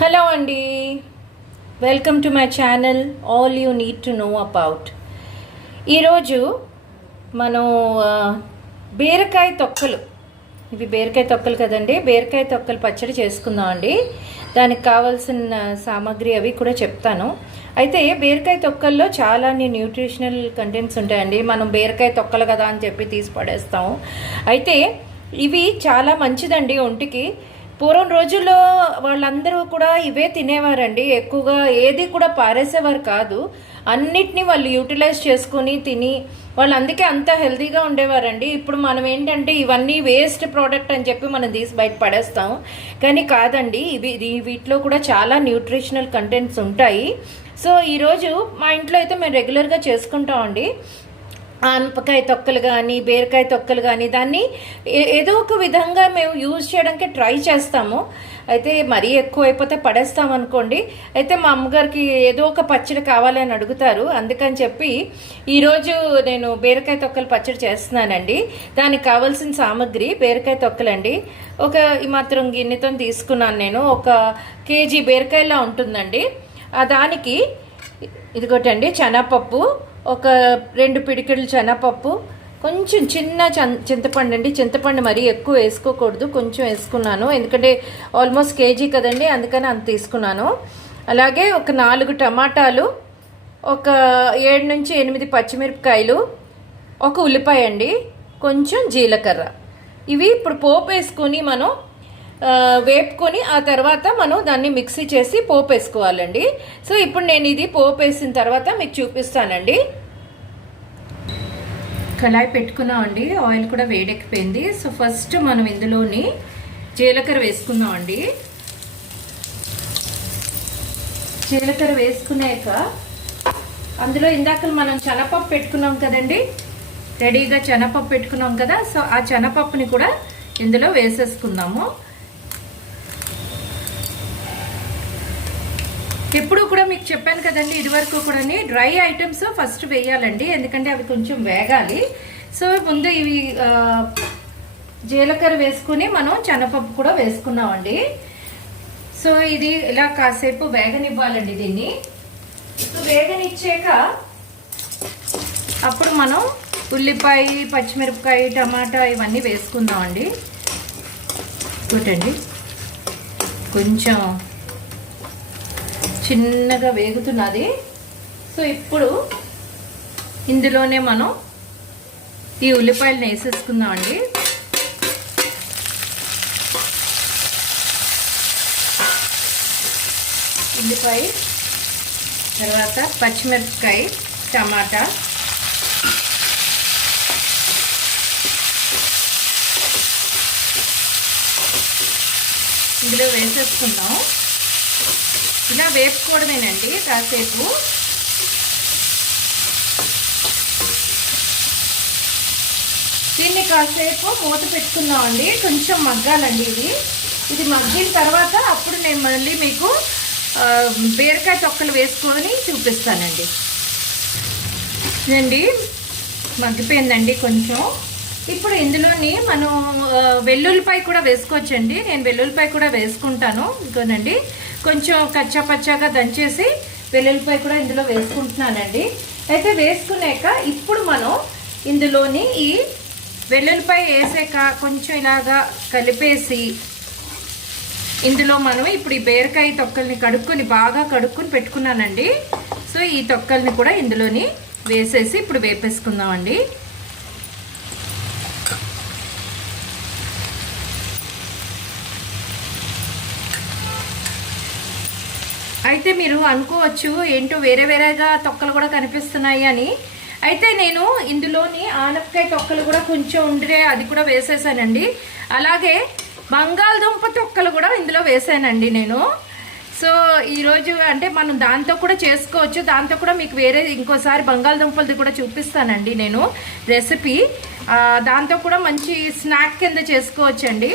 Hello అండి, welcome to my channel all you need to know about. ఈరోజు మనం బీరకాయ తొక్కలు, ఇవి బీరకాయ తొక్కలు కదండి, బీరకాయ తొక్కలు పచ్చడి చేసుకుందాం అండి. దానికి కావాల్సిన సామాగ్రి అవి కూడా చెప్తాను. అయితే బీరకాయ తొక్కల్లో చాలా న్యూట్రిషనల్ కంటెంట్స్ ఉంటాయండి. మనం బీరకాయ తొక్కలు కదా అని చెప్పి తీసి పడేస్తాము. అయితే ఇవి చాలా మంచిదండి ఒంటికి. పూర్వం రోజుల్లో వాళ్ళందరూ కూడా ఇవే తినేవారండి. ఎక్కువగా ఏది కూడా పారేసేవారు కాదు. అన్నిటినీ వాళ్ళు యూటిలైజ్ చేసుకుని తిని వాళ్ళు అందుకే అంత హెల్తీగా ఉండేవారండి. ఇప్పుడు మనం ఏంటంటే ఇవన్నీ వేస్ట్ ప్రోడక్ట్ అని చెప్పి మనం తీసి బయట పడేస్తాం. కానీ కాదండి, వీటిలో కూడా చాలా న్యూట్రిషనల్ కంటెంట్స్ ఉంటాయి. సో ఈరోజు మా ఇంట్లో అయితే మేము రెగ్యులర్గా చేసుకుంటామండి. ఆనపకాయ తొక్కలు కానీ బీరకాయ తొక్కలు కానీ దాన్ని ఏదో ఒక విధంగా మేము యూజ్ చేయడానికి ట్రై చేస్తాము. అయితే మరీ ఎక్కువ అయిపోతే పడేస్తాం అనుకోండి. అయితే మా అమ్మగారికి ఏదో ఒక పచ్చడి కావాలి అని అడుగుతారు. అందుకని చెప్పి ఈరోజు నేను బీరకాయ తొక్కలు పచ్చడి చేస్తున్నానండి. దానికి కావాల్సిన సామాగ్రి బీరకాయ తొక్కలండి. ఈ మాత్రం గిన్నెతో తీసుకున్నాను నేను. 1 కేజీ బీరకాయలా ఉంటుందండి. దానికి ఇదిగోటండి శనగపప్పు, 2 పిడికెళ్ళు శనగపప్పు, కొంచెం చిన్న చింతపండు అండి. చింతపండు మరీ ఎక్కువ వేసుకోకూడదు, కొంచెం వేసుకున్నాను. ఎందుకంటే ఆల్మోస్ట్ కేజీ కదండి, అందుకని అంత తీసుకున్నాను. అలాగే 4 టమాటాలు, 7 నుంచి 8 పచ్చిమిరపకాయలు, 1 ఉల్లిపాయ అండి, కొంచెం జీలకర్ర. ఇవి ఇప్పుడు పోపు వేసుకొని మనం వేపుకొని ఆ తర్వాత మనం దాన్ని మిక్సీ చేసి పోపు వేసుకోవాలండి. సో ఇప్పుడు నేను ఇది పోపు వేసిన తర్వాత మీకు చూపిస్తానండి. కళాయి పెట్టుకున్నామండి, ఆయిల్ కూడా వేడెక్కిపోయింది. సో ఫస్ట్ మనం ఇందులోని జీలకర్ర వేసుకున్నామండి. జీలకర్ర వేసుకున్నాక అందులో ఇందాక మనం శనగపప్పు పెట్టుకున్నాం కదండి, రెడీగా శనగపప్పు పెట్టుకున్నాం కదా. సో ఆ శనగపప్పుని కూడా ఇందులో వేసేసుకుందాము. ఎప్పుడు కూడా మీకు చెప్పాను కదండి, ఇదివరకు కూడా డ్రై ఐటమ్స్ ఫస్ట్ వేయాలండి, ఎందుకంటే అవి కొంచెం వేగాలి. సో ముందు ఇవి జీలకర్ర వేసుకుని మనం శనగపప్పు కూడా వేసుకున్నామండి. సో ఇది ఇలా కాసేపు వేగనివ్వాలండి దీన్ని. సో వేగనిచ్చాక అప్పుడు మనం ఉల్లిపాయ, పచ్చిమిరపకాయ, టమాటా ఇవన్నీ వేసుకుందామండి. చూడండి, కొంచెం చిన్నగా వేగుతున్నది. సో ఇప్పుడు ఇందులోనే మనం ఈ ఉల్లిపాయలను వేసేసుకుందామండి. ఉల్లిపాయ తర్వాత పచ్చిమిరపకాయ, టమాటా, ఇందులో వేసేసుకుందాం. ఇలా వేపుకోవడమేనండి కాసేపు. దీన్ని కాసేపు మూత పెట్టుకుందామండి, కొంచెం మగ్గాలండి. ఇది మగ్గిన తర్వాత అప్పుడు నేను మళ్ళీ మీకు బీరకాయ తొక్కలు వేసుకొని చూపిస్తానండి. ఇదండి మగ్గిపోయిందండి కొంచెం. ఇప్పుడు ఇందులోని మనం వెల్లుల్లిపాయ కూడా వేసుకోవచ్చండి. నేను వెల్లుల్లిపాయ కూడా వేసుకుంటాను. ఇంకోనండి కొంచెం కచ్చా పచ్చాగా దంచేసి వెల్లుల్లిపాయ కూడా ఇందులో వేసుకుంటున్నానండి. అయితే వేసుకున్నాక ఇప్పుడు మనం ఇందులోని ఈ వెల్లుల్లిపాయ వేసాక కొంచెం ఇలాగా కలిపేసి ఇందులో మనం ఇప్పుడు ఈ బీరకాయ తొక్కల్ని బాగా కడుక్కొని పెట్టుకున్నానండి. సో ఈ తొక్కల్ని కూడా ఇందులోని వేసేసి ఇప్పుడు వేపేసుకుందామండి. అయితే మీరు అనుకోవచ్చు ఏంటో వేరేగా తొక్కలు కూడా కనిపిస్తున్నాయి అని. అయితే నేను ఇందులోని ఆనపకాయ తొక్కలు కూడా కొంచెం ఉండే అది కూడా వేసేసానండి. అలాగే బంగాళదుంప తొక్కలు కూడా ఇందులో వేసానండి నేను. సో ఈరోజు అంటే మనం దాంతో కూడా చేసుకోవచ్చు. దాంతో కూడా మీకు ఇంకోసారి బంగాళదుంపలది కూడా చూపిస్తానండి నేను రెసిపీ. దాంతో కూడా మంచి స్నాక్ కింద చేసుకోవచ్చండి.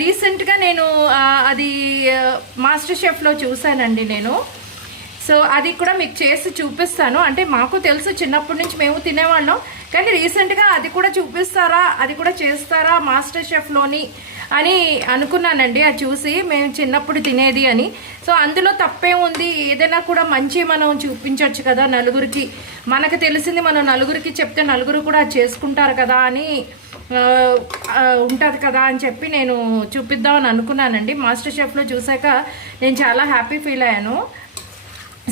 రీసెంట్గా నేను అది మాస్టర్ షెఫ్లో చూసానండి నేను. సో అది కూడా మీకు చేసి చూపిస్తాను. అంటే మాకు తెలుసు, చిన్నప్పటి నుంచి మేము తినేవాళ్ళం. కానీ రీసెంట్గా అది కూడా చూపిస్తారా, అది కూడా చేస్తారా మాస్టర్ షెఫ్లోని అని అనుకున్నానండి. అది చూసి మేము చిన్నప్పుడు తినేది అని. సో అందులో తప్పే ఉంది, ఏదైనా కూడా మంచి మనం చూపించవచ్చు కదా నలుగురికి. మనకు తెలిసింది మనం నలుగురికి చెప్తే నలుగురు కూడా చేసుకుంటారు కదా అని ఉంటుంది కదా అని చెప్పి నేను చూపిద్దామని అనుకున్నానండి. మాస్టర్ షెఫ్లో చూసాక నేను చాలా హ్యాపీ ఫీల్ అయ్యాను.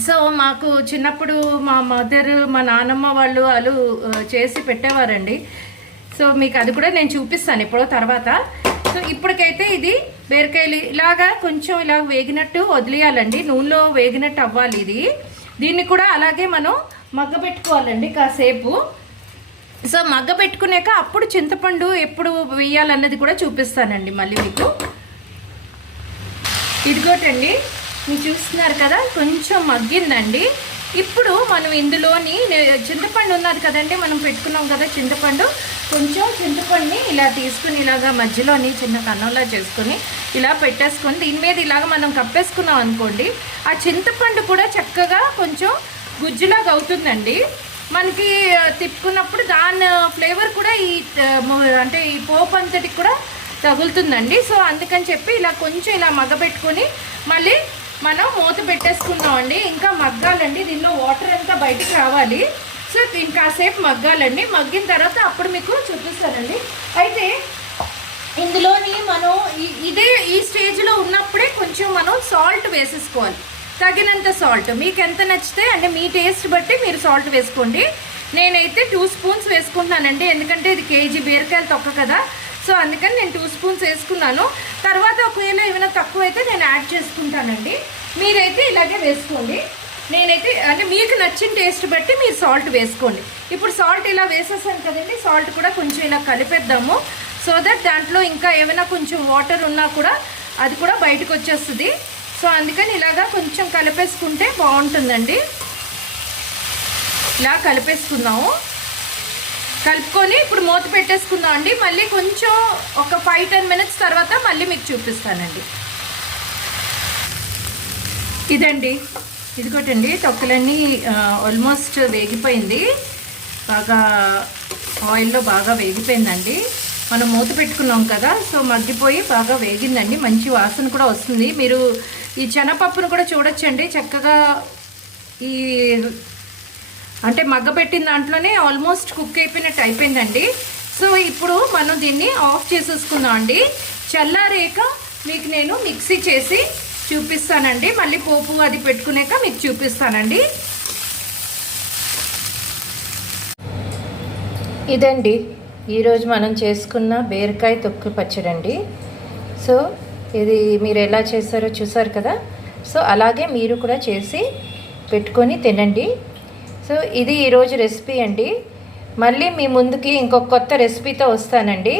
సో మాకు చిన్నప్పుడు మా మదర్, మా నాన్నమ్మ వాళ్ళు చేసి పెట్టేవారండి. సో మీకు అది కూడా నేను చూపిస్తాను ఎప్పుడో తర్వాత. సో ఇప్పటికైతే ఇది బీరకాయలు ఇలాగా కొంచెం ఇలా వేగినట్టు వదిలేయాలండి, నూనెలో వేగినట్టు అవ్వాలి ఇది. దీన్ని కూడా అలాగే మనం మగ్గబెట్టుకోవాలండి కాసేపు. సో మగ్గబెట్టుకున్నాక అప్పుడు చింతపండు ఎప్పుడు వేయాలన్నది కూడా చూపిస్తానండి మళ్ళీ మీకు. ఇదిగోటండి మీరు చూస్తున్నారు కదా, కొంచెం మగ్గిందండి. ఇప్పుడు మనం ఇందులోని చింతపండు ఉన్నది కదండి, మనం పెట్టుకున్నాం కదా చింతపండు. కొంచెం చింతపండుని ఇలా తీసుకుని ఇలాగా మధ్యలోని చిన్న కన్నంలా చేసుకొని ఇలా పెట్టేసుకొని దీని మీద ఇలాగ మనం కప్పేసుకున్నాం అనుకోండి, ఆ చింతపండు కూడా చక్కగా కొంచెం గుజ్జులాగా అవుతుందండి. మనకి తిప్పుకున్నప్పుడు దాని ఫ్లేవర్ కూడా అంటే ఈ పోపు అంతటికి కూడా తగులుతుందండి. సో అందుకని చెప్పి ఇలా కొంచెం ఇలా మగ్గబెట్టుకొని మళ్ళీ మనం మూత పెట్టేసుకున్నామండి. ఇంకా మగ్గాలండి, దీనిలో వాటర్ అంతా బయటికి రావాలి. సో ఇంకాసేపు మగ్గాలండి. మగ్గిన తర్వాత అప్పుడు మీకు చూపిస్తానండి. అయితే ఇందులోని మనం ఈ స్టేజ్లో ఉన్నప్పుడే కొంచెం మనం సాల్ట్ వేసేసుకోవాలి, తగినంత సాల్ట్. మీకు ఎంత నచ్చితే అంటే మీ టేస్ట్ బట్టి మీరు సాల్ట్ వేసుకోండి. నేనైతే 2 స్పూన్స్ వేసుకుంటున్నానండి, ఎందుకంటే ఇది కేజీ బీరకాయలు తొక్క కదా. సో అందుకని నేను 2 స్పూన్స్ వేసుకున్నాను. తర్వాత ఒకవేళ ఏమైనా తక్కువైతే నేను యాడ్ చేసుకుంటానండి. మీరైతే ఇలాగే వేసుకోండి. నేనైతే అంటే మీకు నచ్చిన టేస్ట్ బట్టి మీరు సాల్ట్ వేసుకోండి. ఇప్పుడు సాల్ట్ ఇలా వేసేసాను కదండి, సాల్ట్ కూడా కొంచెం ఇలా కలిపేద్దాము. సో దట్ దాంట్లో ఇంకా ఏమైనా కొంచెం వాటర్ ఉన్నా కూడా అది కూడా బయటకు వచ్చేస్తుంది. సో అందుకని ఇలాగా కొంచెం కలిపేసుకుంటే బాగుంటుందండి. ఇలా కలిపేసుకుందాము. కలుపుకొని ఇప్పుడు మూత పెట్టేసుకుందాం అండి. మళ్ళీ కొంచెం ఒక 5-10 మినిట్స్ తర్వాత మళ్ళీ మీకు చూపిస్తానండి. ఇదండి, ఇదిగోటండి తొక్కలన్నీ ఆల్మోస్ట్ వేగిపోయింది, బాగా ఆయిల్లో బాగా వేగిపోయిందండి. మనం మూత పెట్టుకున్నాం కదా, సో మగ్గిపోయి బాగా వేగిందండి. మంచి వాసన కూడా వస్తుంది. మీరు ఈ శనగపప్పును కూడా చూడొచ్చండి, చక్కగా ఈ అంటే మగ్గబెట్టిన దాంట్లోనే ఆల్మోస్ట్ కుక్ అయిపోయినట్టు అయిపోయిందండి. సో ఇప్పుడు మనం దీన్ని ఆఫ్ చేసేసుకుందాం అండి. చల్లారేక మీకు నేను మిక్సీ చేసి చూపిస్తానండి. మళ్ళీ పోపు అది పెట్టుకునేక మీకు చూపిస్తానండి. ఇదండి ఈరోజు మనం చేసుకున్న బీరకాయ తొక్కు పచ్చడండి. సో ఇది మీరు ఎలా చేస్తారో చూసారు కదా. సో అలాగే మీరు కూడా చేసి పెట్టుకొని తినండి. సో ఇది ఈరోజు రెసిపీ అండి. మళ్ళీ మీ ముందుకి ఇంకొక కొత్త రెసిపీతో వస్తానండి.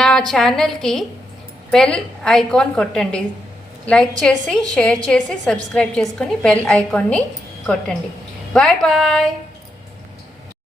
నా ఛానల్కి బెల్ ఐకాన్ కొట్టండి, లైక్ చేసి షేర్ చేసి సబ్స్క్రైబ్ చేసుకొని బెల్ ఐకాన్ని కొట్టండి. Bye bye.